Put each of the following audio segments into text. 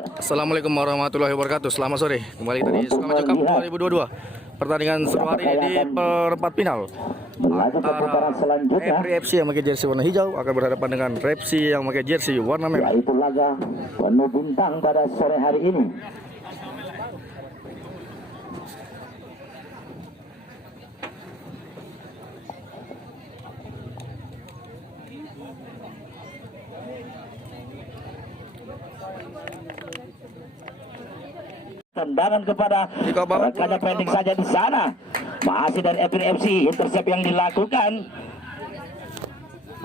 Assalamualaikum warahmatullahi wabarakatuh. Selamat sore. Kembali tadi Sukama Cup 2022. Pertandingan seru hari ini di perempat final antara Epri FC yang pakai jersey warna hijau akan berhadapan dengan Repsi yang pakai jersey warna merah. Yaitu laga penuh bintang pada sore hari ini. Tendangan kepada rekannya pendek saja di sana. Masih dari Epri FC, intercept yang dilakukan.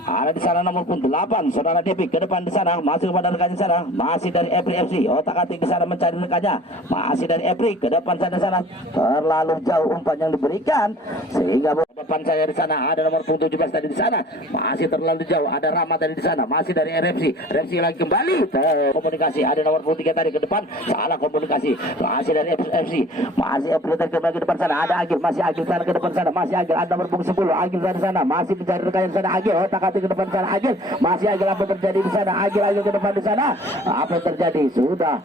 Ada di sana nomor 8, saudara Depi ke depan di sana, masih kepada rekannya sana, masih dari Epri FC, otak-atik di sana mencari rekannya, masih dari Epri ke depan sana, terlalu jauh umpan yang diberikan, sehingga depan saya di sana ada nomor 17 tadi di sana, masih terlalu jauh, ada Rama tadi di sana, masih dari RFC lagi kembali, komunikasi, ada nomor 3 tadi ke depan, salah komunikasi, masih dari FC, masih Epri tadi kembali ke depan sana, ada Agil, masih Agil sana ke depan sana, masih Agil, ada nomor 10, Agil dari sana, masih mencari rekannya di sana, Agil, otak-atik ke depan sana, Agil, masih Agil, apa terjadi di sana, Agil ke depan di sana, apa terjadi, sudah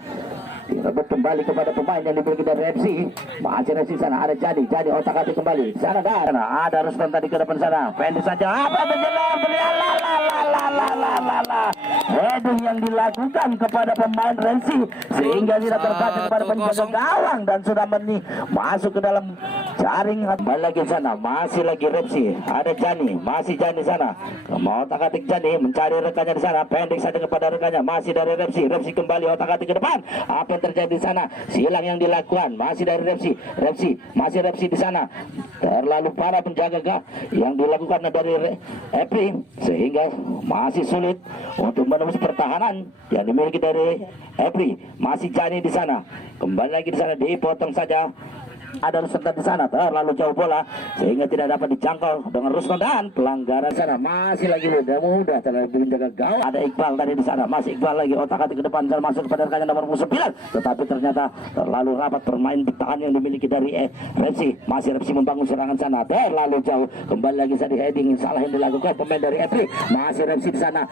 direbut kembali kepada pemain yang dimiliki dari FC. Masih dari sana ada Jadi otak-atik kembali di sana, dan ada Ruslan tadi ke depan sana, pendek saja, apa terjadi, heading yang dilakukan kepada pemain Rensi sehingga tidak terbaca kepada penjaga gawang dan sudah masuk ke dalam jaring. Kembali lagi sana, masih lagi Repsi, ada Jani, masih Jani sana, mau otak-atik Jani mencari rekannya di sana, pendek saja kepada rekannya, masih dari Repsi kembali otak-atik ke depan, apa yang terjadi di sana, silang yang dilakukan, masih dari masih Repsi di sana, terlalu parah penjaga yang dilakukan dari Epri sehingga masih sulit untuk menembus pertahanan yang dimiliki dari Epri. Masih Jani di sana, kembali lagi di sana, dipotong saja. Ada Ruslan di sana, terlalu jauh bola sehingga tidak dapat dijangkau dengan Ruslan, dan pelanggaran sana, masih lagi mudah terlalu menjaga gawang. Ada Iqbal tadi di sana, masih Iqbal lagi otak-atik ke depan dan masuk kepada rekannya nomor 9, tetapi ternyata terlalu rapat permain bertahan yang dimiliki dari Repsi. Masih Repsi membangun serangan sana, terlalu jauh, kembali lagi tadi heading salah yang dilakukan pemain dari Epri. Masih Repsi di sana,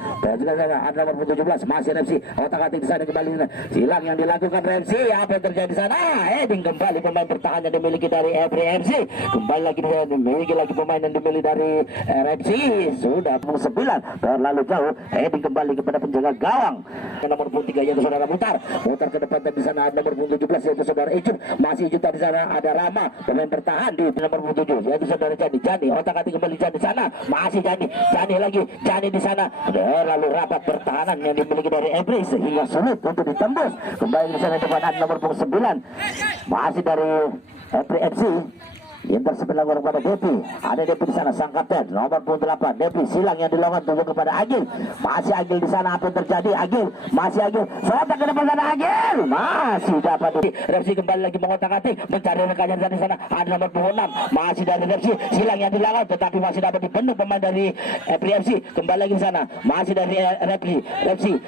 ada nomor 17, masih Repsi otak-atik di sana, kembali silang yang dilakukan Repsi, apa yang terjadi di sana, heading kembali pemain bertahan yang dimiliki dari Epri FC, kembali lagi dimiliki lagi pemain yang dimiliki dari RFC, sudah 9, terlalu jauh, heading kembali kepada penjaga gawang nomor 3 yaitu saudara Mutar ke depan di sana, ada nomor 17 yaitu saudara Icuk, masih Icuk di sana, ada Rama pemain bertahan di nomor 7 yaitu saudara Jani otak-atik kembali di sana, masih Jani di sana, terlalu rapat pertahanan yang dimiliki dari Epri sehingga sulit untuk ditembus. Kembali di sana depan ada nomor 9, masih dari Epri FC, intercept dilakukan kepada Depi, ada Depi di sana, sang kapten nomor 8 Depi, silang yang dilakukan tunjuk kepada Agil, masih Agil di sana, apa yang terjadi, masih Agil, sotak ke depan sana, Agil masih dapat Repsi kembali lagi mengotak-atik mencari rekannya di sana, ada nomor 6, masih dari Repsi, silang yang dilakukan tetapi masih dapat dipenuh pemain dari Epri FC, kembali lagi di sana, masih dari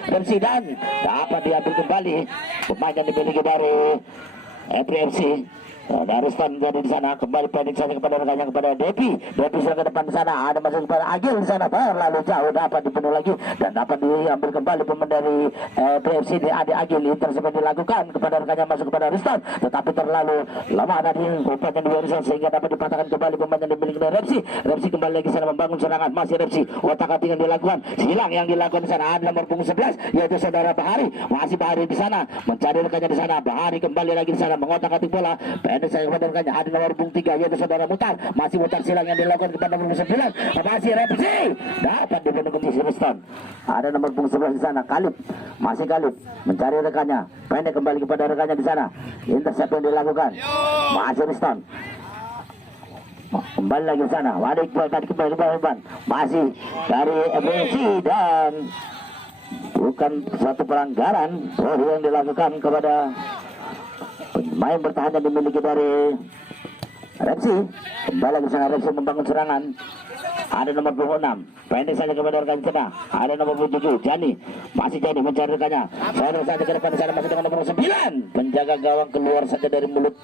Repsi dan dapat diambil kembali pemain yang dimiliki dari Epri FC. Darustan jadi di sana, kembali pendek saja kepada rekannya, kepada Depi sudah ke depan di sana, ada masuk kepada Agil di sana, terlalu jauh, dapat dipenuh lagi dan dapat diambil kembali pemain dari PFC. Ada Agil, intercept dilakukan kepada rekannya, masuk kepada Ruslan, tetapi terlalu lama tadi umpan yang diberikan sehingga dapat dipatahkan kembali pemain yang dimiliki dari Repsi kembali lagi sana membangun serangan, masih Repsi otak-atik yang dilakukan, silang yang dilakukan di sana, ada nomor 11 yaitu saudara Bahari, masih Bahari di sana mencari rekannya di sana, Bahari kembali lagi di sana mengotak-atik bola, saya kepada rekannya, ada nomor 3 yaitu saudara Mutar, masih Mutar, silang yang dilakukan kepada nomor 9, masih Repsi dapat dipenuhi kondisi Ruslan, ada nomor 11 di sana, Kalib mencari rekannya, pendek kembali kepada rekannya di sana, intercept yang dilakukan, masih Ruslan, kembali lagi di sana, Wadik tadi kembali ke depan, masih dari FC, dan bukan satu pelanggaran yang dilakukan kepada pemain bertahan yang dimiliki dari Repsi. Kembali ke sana, Repsi membangun serangan, ada nomor 26 pendek saja kepada rekan sana, ada nomor 7 Jani, masih Jani mencari rekannya, saya saja ke depan di sana, masih dengan nomor 9 penjaga gawang keluar saja dari mulut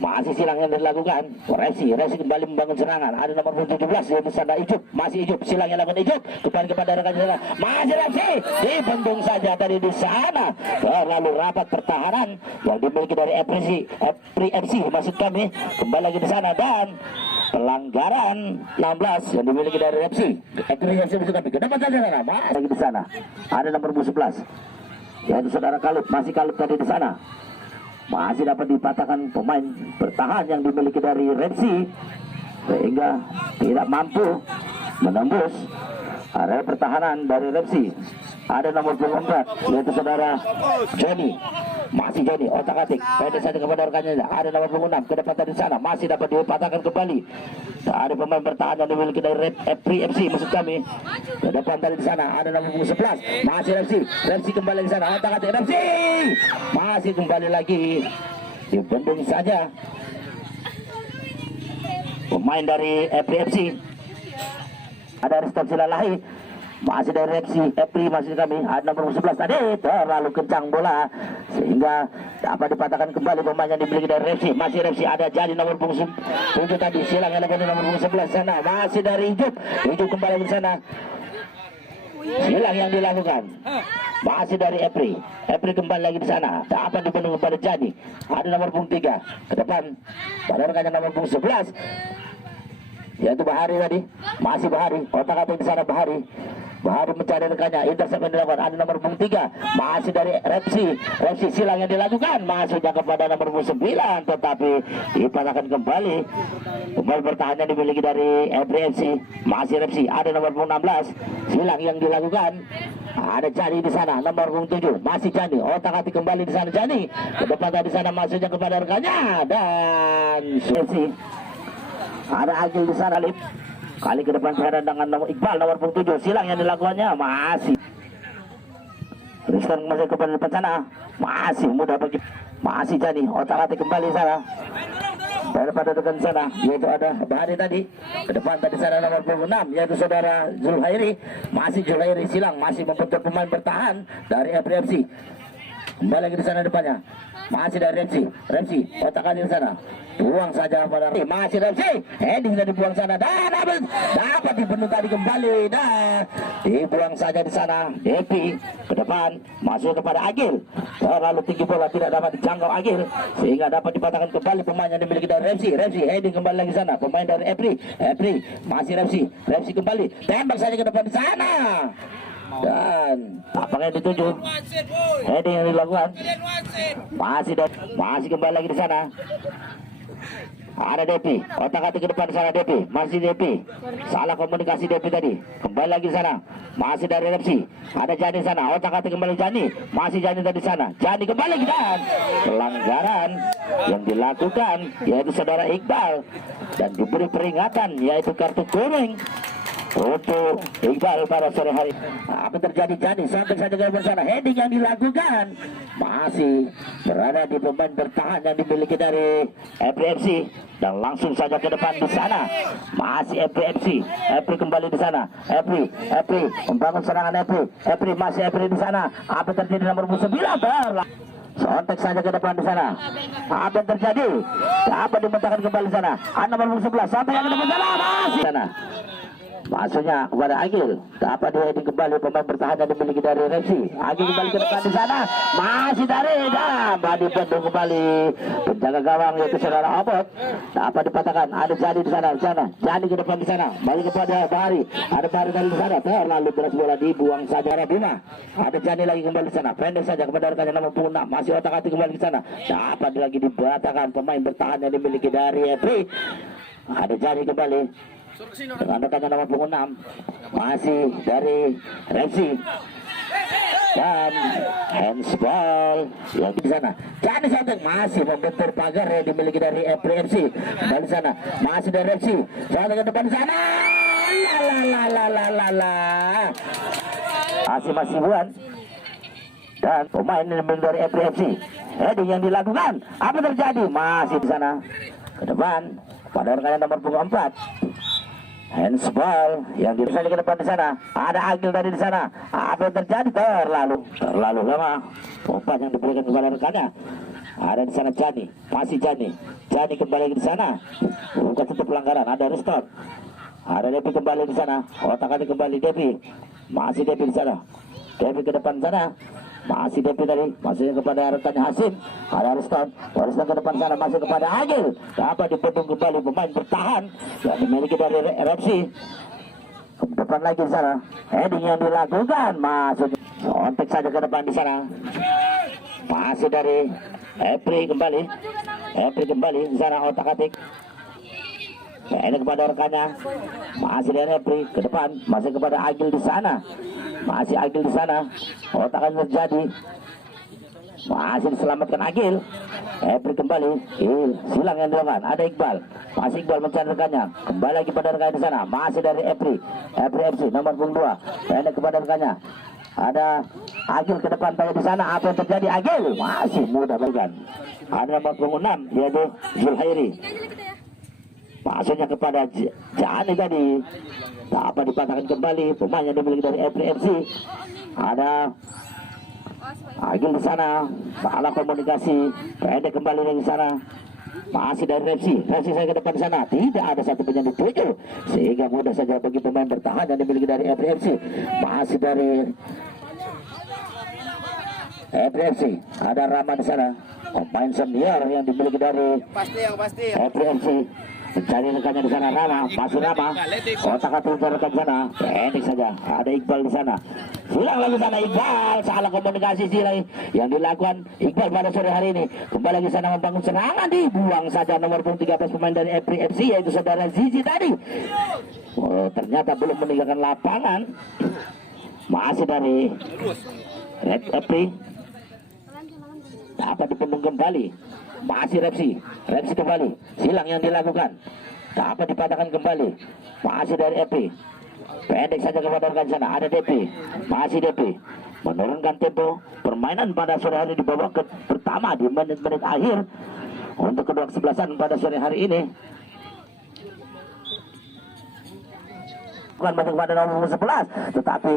Masih silang yang dilakukan. Resi kembali membangun serangan. Ada nomor 17 yang bersama Ijup. Masih Ijup, silang yang dilakukan Ijup. Kembali kepada rekan sana. Masih Resi dibendung saja tadi di sana. Terlalu rapat pertahanan yang dimiliki dari Epri FC maksud kami. Kembali lagi di sana dan pelanggaran 16 yang dimiliki dari Epri FC maksud kami. Ke depan saja sana. Lagi di sana. Ada nomor 11. Yaitu saudara Kalib. Masih Kalib tadi di sana. Masih dapat dipatahkan pemain bertahan yang dimiliki dari Repsi sehingga tidak mampu menembus area pertahanan dari Repsi. Ada nomor 24 yaitu saudara Johnny. Masih Johnny otak-atik pendek saja kepada rekannya. Ada nomor 26 ke depan dari sana masih dapat dipatahkan kembali. Ada pemain bertahan yang dimiliki dari Epri FC maksud kami. Ke depan tadi di sana ada nomor 11 masih Repsi kembali ke sana otak-atik Repsi masih kembali lagi dibendung saja pemain dari Epri FC. Ada Ristok Silalahi masih dari Epri masih kami. Ada nomor 11 tadi terlalu kencang bola sehingga dapat dipatahkan kembali pemain yang dimiliki dari Repsi. Masih Repsi ada jadi nomor 7 tadi silang yang ada nomor 11 sana masih dari Ijup kembali ke sana. Silang yang dilakukan masih dari Epri kembali lagi di sana dapat dibendung kepada Jani. Ada nomor 3 ke depan pada rekannya nomor 11 yaitu Bahari tadi. Masih Bahari otak-atik di sana Bahari mencari rekannya. Intercept yang dilakukan ada nomor 3 masih dari Repsi silang yang dilakukan masuknya kepada nomor 9 tetapi dipatahkan kembali pemain bertahan yang dimiliki dari FC. Masih Repsi ada nomor 16 silang yang dilakukan. Ada Jani di sana nomor 7 masih Jani otak-atik kembali di sana Jani ke depan tadi sana masuknya kepada rekannya dan Repsi. Ada Agil di sana kali ke depan saya dengan nomor Iqbal nomor 7 silang yang dilakukannya masih Tristan masih kepada depan sana masih mudah bagi masih Jani otak-atik kembali sana pada depan sana yaitu ada Bahari tadi ke depan tadi sana nomor 26 yaitu saudara Zulhairi. Masih Zulhairi silang masih membentur pemain bertahan dari FC. Kembali lagi di sana depannya masih dari Repsi otak-atik di sana buang saja pada masih Repsi heading dari buang sana dan dapat dibunuh tadi kembali dan dibuang saja di sana. Depi ke depan masuk kepada Agil terlalu tinggi bola tidak dapat dijangkau Agil sehingga dapat dipatahkan kembali pemain yang dimiliki dari Repsi heading kembali lagi sana pemain dari Epri masih Repsi kembali tembak saja ke depan di sana dan apakah yang dituju heading yang dilakukan masih kembali lagi di sana. Ada Depi otak-atik ke depan di sana masih Depi salah komunikasi Depi tadi kembali lagi di sana masih dari Repsi. Ada Jani di sana otak-atik kembali Jani masih Jani tadi di sana Jani kembali dan pelanggaran yang dilakukan yaitu saudara Iqbal dan diberi peringatan yaitu kartu kuning untuk Iqbal pada sore hari. Apa terjadi Jani sampai saja ke depan sana heading yang dilakukan masih berada di pemain bertahan yang dimiliki dari FC dan langsung saja ke depan di sana masih FC kembali di sana Epri membangun serangan Epri masih di sana. Apa terjadi nomor 9 sontek saja ke depan di sana. Apa yang terjadi dapat dimentahkan kembali di sana ada nomor 11 sampai yang ke depan sana masih sana masuknya kepada Agil dapat di kembali pemain bertahan yang dimiliki dari Repsi. Agil kembali ke depan di sana masih dari dapat dibendung kembali penjaga gawang yaitu saudara Obot dapat dipatahkan. Ada Jani di sana Jani ke depan di sana balik kepada Bahari. Ada Bahari dari di sana terlalu beras bola dibuang saja Bima. Ada Jani lagi kembali di sana pendek saja kepada rekannya nomor 6 masih otak-atik kembali di sana dapat lagi dipatahkan pemain bertahan yang dimiliki dari Epri. Ada Jani kembali dengan rekannya nomor 6 masih dari Repsi dan handsball yang di sana. Jadi Santek masih membentur pagar yang dimiliki dari FC dari sana masih dari Repsi Santek ke depan sana masih buan dan pemain yang dimiliki dari FC heading yang dilakukan. Apa terjadi masih di sana ke depan pada rekannya nomor 4 handsball yang bisa ke depan di sana. Ada Agil tadi di sana. Apa yang terjadi terlalu lama umpan yang diberikan kepada rekannya. Ada di sana Jani masih Jani terjadi kembali di sana. Bukan satu pelanggaran, ada restore. Ada Depi kembali di sana. Otak-atik kembali Depi. Masih Depi di sana. Depi ke depan sana. Masih Depi tadi. Masih kepada rekannya Hasim. Ada Ariston. Ariston ke depan sana. Masih kepada Agil. Dapat dipotong kembali pemain bertahan yang dimiliki dari Repsi. Ke depan lagi di sana. Heading yang dilakukan. Masuk. Kontak saja ke depan di sana. Masih dari Epri kembali. Epri kembali di sana. Otak-atik. Ini kepada rekannya. Masih dari Epri ke depan. Masih kepada Agil di sana. Masih Agil di sana. Otakan terjadi. Masih diselamatkan Agil. Epri kembali. Silang yang dilakukan. Ada Iqbal. Masih Iqbal mencari rekannya. Kembali lagi pada rekannya di sana. Masih dari Epri. Epri FC nomor 2. Pendek kepada rekannya. Ada Agil ke depan tanya di sana. Apa yang terjadi Agil? Masih mudah berikan. Ada nomor 6 yaitu Zulhairi. Masuknya kepada Jani tadi. Dapat dipatahkan kembali pemain yang dimiliki dari Epri FC. Ada Agil di sana. Salah komunikasi. Pendek kembali dari sana. Masih dari Repsi. Repsi saya ke depan sana. Tidak ada satu pun yang dituju. Sehingga mudah saja bagi pemain bertahan yang dimiliki dari Epri FC. Masih dari Epri FC. Ada Rahman di sana. Pemain senior yang dimiliki dari Epri FC. Mencari rekannya di sana. Rama, masuk Rama. Kotak-kotak rekan di sana. Pendek saja. Ada Iqbal di sana. Silang lagi sana Iqbal. Salah komunikasi silang yang dilakukan Iqbal pada sore hari ini. Kembali lagi sana membangun serangan. Dibuang saja nomor 13 pemain dari Epri FC yaitu saudara Zizi tadi. Oh, ternyata belum meninggalkan lapangan. Masih dari Red Epri. Dapat dipendung kembali. Masih Repsi kembali. Silang yang dilakukan. Dapat dipatahkan kembali. Masih dari Epi. Pendek saja kepada rekan sana. Ada Depi. Masih Depi. Menurunkan tempo permainan pada sore hari di babak pertama di menit-menit akhir untuk kedua kesebelasan pada sore hari ini. Bukan masuk pada nomor 11, tetapi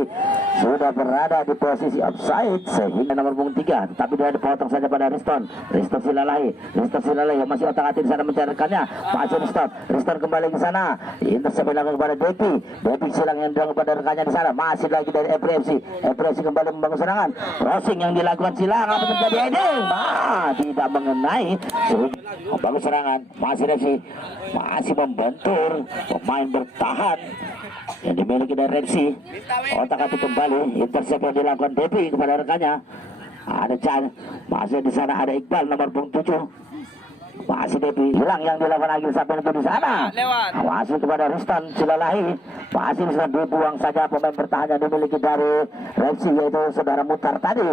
sudah berada di posisi offside sehingga nomor 3, tetapi dia dipotong saja pada Riston Silalahi yang masih otak-atik di sana mencarikannya. Masih Riston kembali ke sana. Intercept dilakukan kepada Depi silang yang dilakukan kepada rekannya di sana. Masih lagi dari EPFC kembali membangun serangan. Crossing yang dilakukan silang. Apa terjadi ini? Tidak mengenai. Membangun serangan. Masih Repsi masih membentur pemain bertahan yang dimiliki dari Repsi. Otak-atik kembali. Intercept yang dilakukan Depi kepada rekannya. Ada Chan. Masih di sana ada Iqbal nomor 7. Masih Depi. Hilang yang dilakukan Agil sampai itu di sana. Masih kepada Riston Silalahi. Masih bisa dibuang saja pemain bertahan yang dimiliki dari Repsi yaitu saudara Mutar tadi.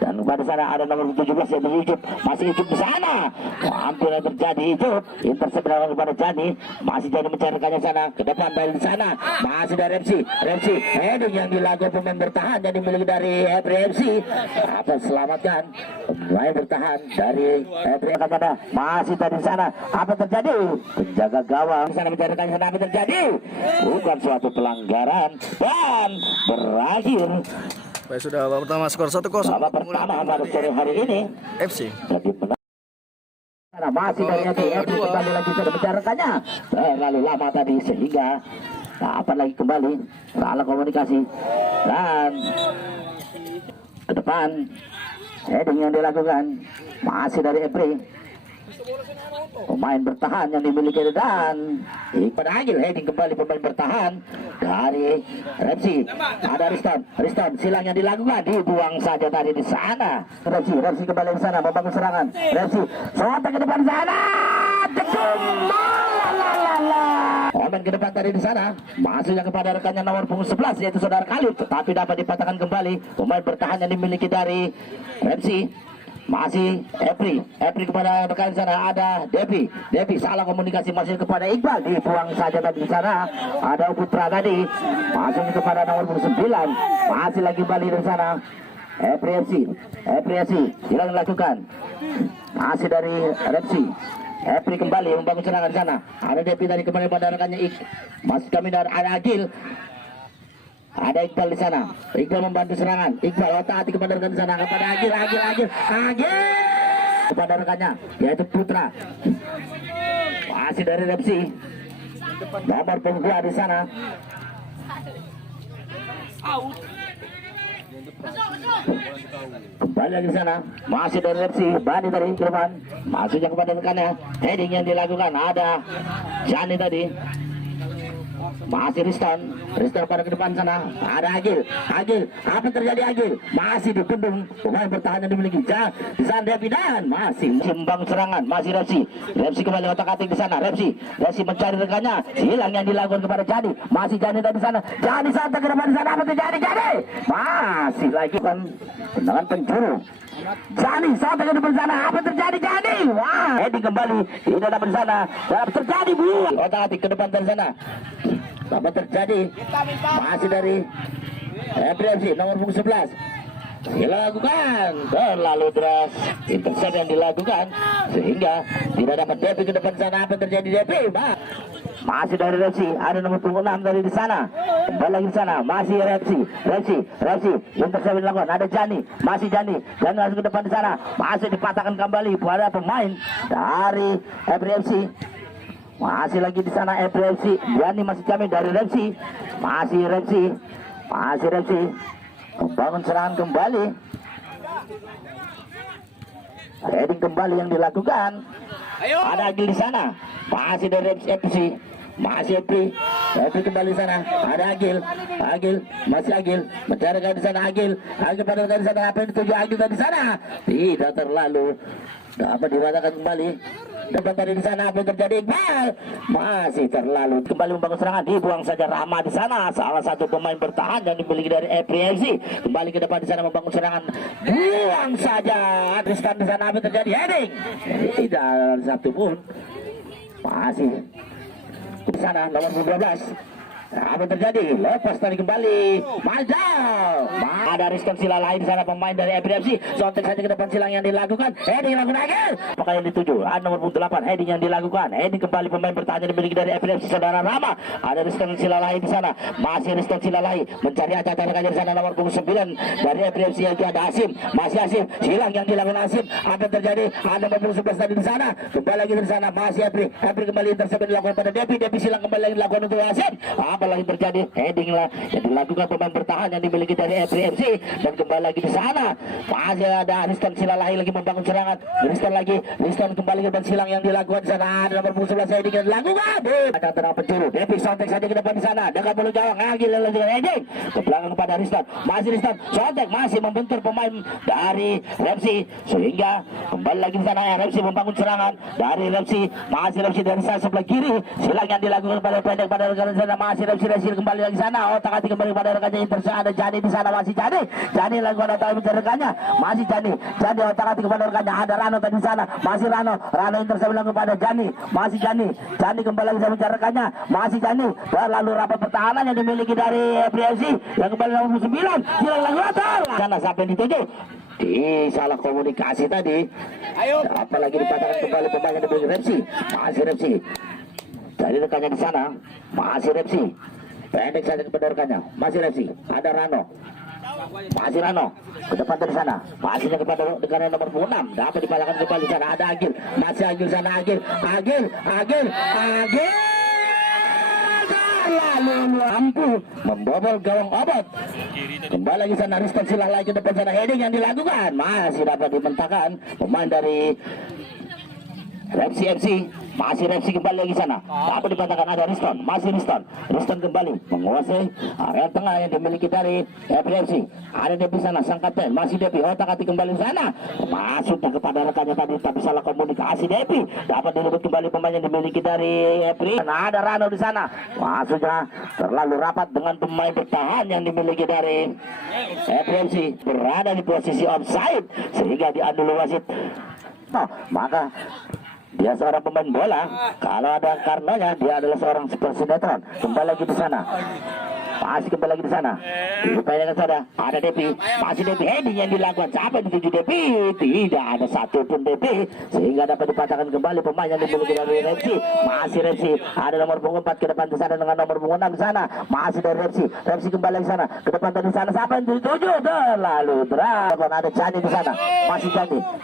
Dan pada sana ada nomor 17 yaitu Ijub. Masih Ijub di sana. Hampir terjadi Ijub. Intercept dilakukan kepada Jani. Masih Jani mencari rekannya sana. Ke depan dari sana. Masih dari Repsi. Heading yang dilakukan pemain bertahan yang dimiliki dari Repsi. Apa selamatkan pemain bertahan dari Repsi. Masih tadi di sana. Apa terjadi? Penjaga gawang di sana mencari rekannya sana. Apa terjadi? Bukan suatu pelanggaran dan berakhir. Baik, sudah babak pertama skor 1-0. Babak pertama pada sore hari ini FC. jadi benar. Masih dari FC kembali lagi sudah menjarakannya terlalu lama tadi sehingga dapat lagi kembali salah komunikasi dan ke depan heading yang dilakukan masih dari Epri. Pemain bertahan yang dimiliki dan pada Agil heading kembali pemain bertahan dari Repsi. Ada Riston silang yang dilakukan dibuang saja tadi di sana. Repsi kembali di sana membangun serangan. Repsi sontak ke depan sana. Komen ke depan tadi di sana. Masuknya kepada rekannya nomor 11 yaitu saudara Khalid, tetapi dapat dipatahkan kembali pemain bertahan yang dimiliki dari Repsi. Masih Epri kepada rekan sana ada Depi salah komunikasi masih kepada Iqbal dibuang saja tadi di sana. Ada Putra tadi masih kepada nomor 9 masih lagi balik dari sana. Epri FC hilang dilakukan masih dari Repsi. Epri kembali membangun serangan di sana. Ada Depi tadi kembali pada rekannya masih kami dari ada Agil. Ada Iqbal di sana. Iqbal membantu serangan. Iqbal otak-atik kepada rekan di sana. Kepada Agil kepada rekannya yaitu Putra. masih dari Repsi. Nomor punggung 2 di sana. Kembali lagi di sana, masih dari Repsi, Bani tadi ke depan, masuknya kepada rekannya, heading yang dilakukan ada Jani tadi. Masih Riston pada ke depan sana, ada Agil, apa terjadi Agil? Masih dipendung pemain bertahan yang dimiliki di sana Devi dan masih membangun serangan, masih Repsi kembali otak-atik di sana, Repsi mencari rekannya, hilang yang dilakukan kepada Jani, masih Jani tadi di sana, Jani santai ke depan di sana, apa terjadi Jani? Masih lagi kan tendangan penjuru. Jani sampai ke depan sana, apa terjadi Jani? Wah, heading kembali tidak dapat di sana, terjadi bu. Otak-atik ke depan dari sana. Apa terjadi? Masih dari FPFC nomor punggung 11. Dilakukan terlalu deras, intercept yang dilakukan sehingga tidak dapat Devi ke depan sana. Apa terjadi Devi? Masih dari Repsi, ada nomor punggung 6 dari di sana. Kembali lagi di sana, masih Repsi. Intercept dilakukan, ada Jani, masih Jani langsung ke depan di sana. Masih dipatahkan kembali pada pemain dari FPFC. Masih lagi di sana FPFC. Jani masih jamin dari Repsi. Masih Repsi. Membangun serangan kembali. Heading kembali yang dilakukan. Ada Agil di sana. Masih dari FPFC. Masih Epri kembali di sana. Ada Agil, masih Agil mencari di sana Agil pada di sana. Apa yang dituju Agil di sana? Tidak terlalu dapat dibatakan kembali. Dapat dari di sana, apa yang terjadi? Iqbal masih terlalu kembali membangun serangan, dibuang saja Rahma di sana. Salah satu pemain bertahan yang dimiliki dari FPFC kembali ke depan di sana membangun serangan, buang saja Tristan di sana. Apa yang terjadi? Heading tidak ada satu pun. Masih di sana nomor 12. Apa yang terjadi? Lepas tadi kembali. Majal. Ada Rizkan Silalai di sana pemain dari FPFC. Sontek saja ke depan silang yang dilakukan. Heading lakukan lagi. Apakah yang dituju? Ada nomor 8. Heading yang dilakukan. Heading kembali pemain bertahan yang dimiliki dari FPFC saudara Rama. Ada Rizkan Silalai di sana. Masih Rizkan Silalai mencari acak rekannya di sana nomor 9 dari FPFC yang ada Asim. Masih Asim. Silang yang dilakukan Asim. Apa yang terjadi? Ada nomor 11 tadi di sana. Kembali lagi di sana. Masih Epri kembali intercept dilakukan pada Devi silang kembali lagi dilakukan untuk Asim. Apalagi terjadi? Heading lah yang dilakukan pemain bertahan yang dimiliki dari FPFC dan kembali lagi di sana. Masih ada Rizkan Silalai lagi membangun serangan. Rizkan kembali ke depan silang yang dilakukan di sana. Ada nomor 11 heading yang dilakukan. Ada tenang pencuru. Devi sontek saja ke depan di sana. Dekat bulu gawang. Agil lagi heading ke belakang kepada Rizkan. Masih Rizkan sontek masih membentur pemain dari Repsi sehingga kembali lagi di sana. Repsi membangun serangan dari Repsi. Masih Repsi dari sana sebelah kiri. Silang yang dilakukan pada pendek pada rekan sana. Masih Repsi kembali lagi sana. Otak-atik kembali pada rekannya intercept. Ada Jani di sana. Masih Jani lakukan otak mencari rekannya. Masih Jani otak-atik kepada rekannya. Ada Rano tadi di sana. Masih Rano intercept lakukan pada Jani. Masih Jani kembali lagi mencari rekannya. Masih Jani lalu rapat pertahanan yang dimiliki dari FPFC yang kembali nomor 9. Silang lagi latar sana sampai dituju. Di salah komunikasi tadi. Apalagi dipatahkan kembali pemain yang dimiliki Repsi. Masih Repsi dari rekannya di sana. Masih Repsi pendek saja kepada rekannya. Masih Repsi. Ada Rano. Masih Rano ke depan dari sana. Masihnya kepada rekannya nomor 6. Dapat dipalahkan kembali sana. Ada Agil. Masih Agil sana. Agil lalu mampu membobol gawang Obat. Kembali lagi sana. Rizkan Silalai ke depan sana. Heading yang dilakukan masih dapat dimentahkan pemain dari Repsi FC. Masih Repsi kembali lagi sana. Dapat dipatahkan ada Riston. Masih Riston kembali menguasai area tengah yang dimiliki dari FPFC. Ada Devi sana sang kapten. Masih Devi otak-atik kembali sana. Masuknya kepada rekannya tadi tapi salah komunikasi. Devi dapat direbut kembali pemain yang dimiliki dari FPFC. Ada Rano di sana. Masuknya terlalu rapat dengan pemain bertahan yang dimiliki dari FPFC. Berada di posisi offside sehingga diadu wasit. Maka dia seorang pemain bola. Kalau ada karnonya, dia adalah seorang sinetron. Kembali lagi di sana. masih kembali lagi di sana. Dipainkan sana, ada Depi, masih Depi, heading yang dilakukan. Siapa yang dituju Depi? Tidak ada satupun Depi, sehingga dapat dipatahkan kembali pemain yang dimiliki dari Repsi. Masih Repsi, ada nomor punggung 4 ke depan di sana dengan nomor punggung 6 di sana. Masih dari Repsi, Repsi kembali ke sana, ke depan dari sana. Siapa yang dituju? Terlalu dragon, ada Jani di sana, masih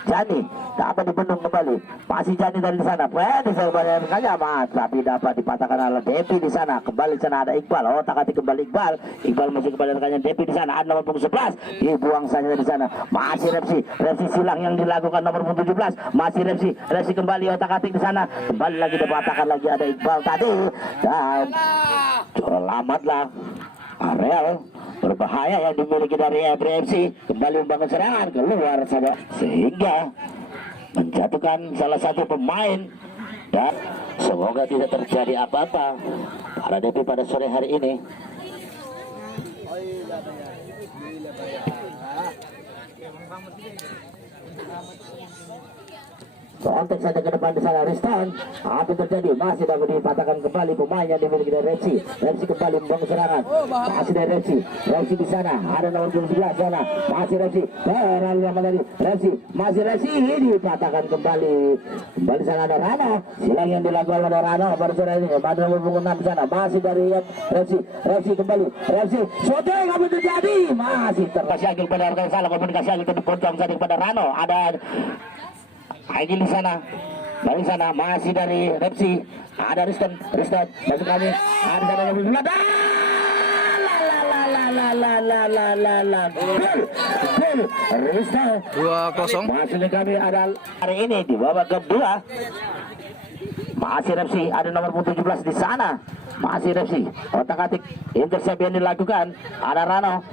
Jani dapat dibendung kembali, masih Jani dari sana. Pwede saya bayangkannya mas, tapi dapat dipatahkan oleh Depi di sana. Kembali di sana ada Iqbal, tak kembali Iqbal masih kembali rekannya Depi di sana. Ada nomor punggung 11, dibuang saja di sana. Masih Repsi silang yang dilakukan nomor punggung 17. Masih Repsi kembali otak-atik di sana. Kembali lagi dipatahkan lagi ada Iqbal tadi dan selamatlah Ariel. Berbahaya yang dimiliki dari FRFC, kembali membangun serangan keluar saja sehingga menjatuhkan salah satu pemain. Dan semoga tidak terjadi apa-apa pada Depi pada sore hari ini. Kontak saja ke depan di sana Riston. Apa yang terjadi? Masih dapat dipatahkan kembali pemain yang dimiliki dari Repsi. Repsi kembali membangun serangan. Masih dari Repsi di sana. Ada nomor 11 sana. Masih Repsi. Terlalu lama tadi. Masih Repsi dipatahkan kembali. Kembali sana ada Rano. Silang yang dilakukan oleh Rano pada sore ini. Pada nomor 6 di sana. Masih dari Repsi kembali. Shooting apa yang terjadi? Masih terkasih Agil pada rekan salah komunikasi Agil dipotong saja kepada Rano. Ada Agil di sana, dari sana masih dari Repsi, ada Riston masuk kami, ada sana yang gol, Riston 2-0. masih kami ada hari ini di babak kedua. Masih Repsi, ada nomor 17 di sana, masih Repsi, otak-atik intercept yang dilakukan, ada Rano.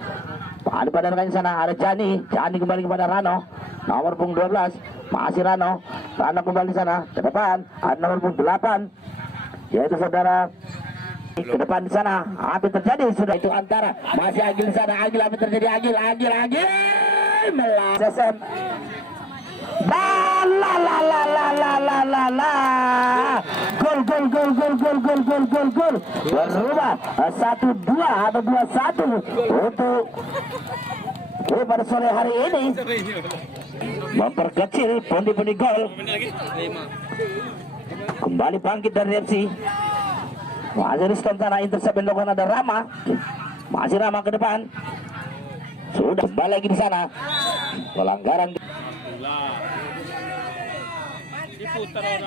Ada pada rekan sana, ada Jani kembali kepada Rano, nomor punggung 12, masih Rano kembali sana, ke depan, ada nomor punggung 8, yaitu saudara, ke depan di sana, apa yang terjadi, sudah itu antara, masih Agil di sana, Agil apa yang terjadi, Agil, melasem, gol berubah 1-2 atau 2-1 untuk pada sore hari ini memperkecil pundi-pundi gol. Kembali bangkit dari Repsi. Masih Riston sana, intercept yang dilakukan ada Rama, masih Rama ke depan, sudah kembali lagi di sana, pelanggaran.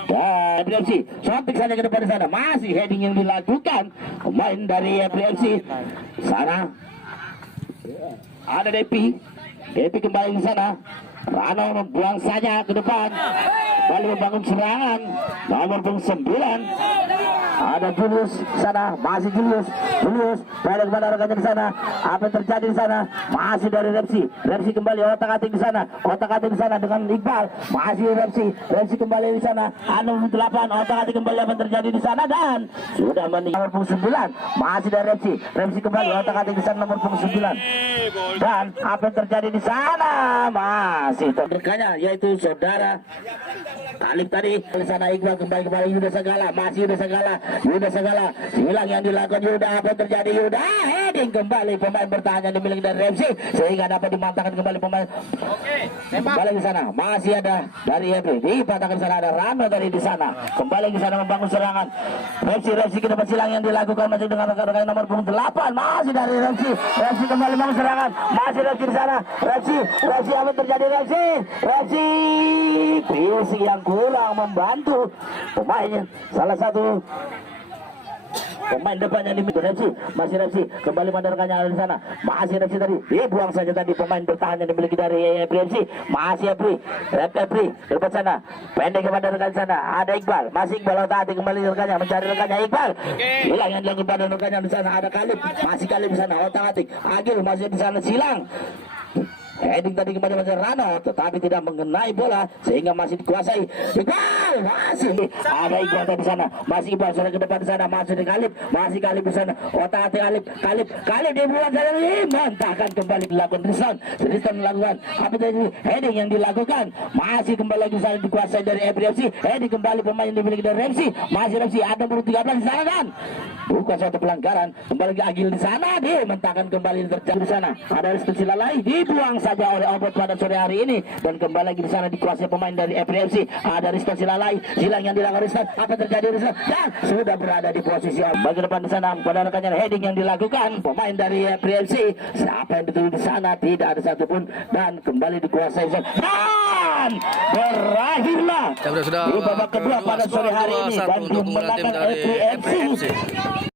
Dan FRFC sontek saja ke depan sana, masih heading yang dilakukan pemain dari FRFC sana. Ada Depi kembali di sana. Rano membuang saja ke depan, kembali membangun serangan nomor 9. Ada Julius sana, masih Julius balik kepada rekannya di sana. Apa yang terjadi di sana? Masih dari Repsi kembali otak-atik di sana, dengan Iqbal. Masih Repsi kembali di sana. Ada nomor 8 otak-atik kembali, apa yang terjadi di sana dan sudah meninggal nomor 9. Masih dari Repsi kembali otak-atik di sana nomor 9. Dan apa yang terjadi di sana? Masih terdekannya yaitu saudara Talib tadi di sana. Iqbal kembali Yuda Segala, masih Yuda Segala silang yang dilakukan Yuda. Apa yang terjadi? Yuda heading kembali pemain bertahan yang dimiliki dari Repsi sehingga dapat dimantahkan kembali pemain. Kembali di sana masih ada dari Repsi, dipatahkan di sana ada Rano dari di sana, kembali di sana membangun serangan. Repsi ke depan, silang yang dilakukan masih dengan rekan-rekan nomor 8, masih dari Repsi kembali membangun serangan, masih Repsi di sana. Repsi apa yang terjadi? Repsi fisik yang kurang membantu pemainnya, salah satu pemain depannya di Repsi. Masih Repsi kembali pada rekannya ada di sana, masih Repsi tadi dibuang saja tadi pemain bertahan yang dimiliki dari Repsi. Masih Repsi depan sana, pendek kepada rekan sana, ada Iqbal, masih Iqbal tadi kembali rekannya, mencari rekannya Iqbal, hilang yang dilakukan pada rekannya di sana. Ada Kalib, masih Kalib di sana otak-atik, Agil masih di sana, silang Heading tadi kepada Mas Rano, tetapi tidak mengenai bola sehingga masih dikuasai. Iqbal masih ada Iqbal di sana, masih Iqbal sudah ke depan di sana, masih di Kalib, masih Kalib di sana. Otak-atik Kalib dibuat dari lima, entahkan kembali dilakukan Tristan melakukan apa tadi heading yang dilakukan, masih kembali lagi sana dikuasai dari FPFC. Heading kembali pemain yang dimiliki dari Remsi, masih Remsi ada nomor 13 di sana dan bukan suatu pelanggaran, kembali lagi Agil di sana, dia mentahkan kembali terjadi di sana. Ada restriksi lalai dibuang saja oleh Obot pada sore hari ini dan kembali lagi di sana dikuasai pemain dari FPFC. Ada restriksi lalai, silang yang dilakukan Ristan, apa terjadi Ristan dan sudah berada di posisi bagi depan di sana. Pada rekannya heading yang dilakukan pemain dari FPFC, siapa yang dituju di sana tidak ada satupun dan kembali dikuasai dan berakhirlah sudah di babak kedua pada sore hari ini dan untuk keunggulan tim dimenangkan dari FPFC. FPFC.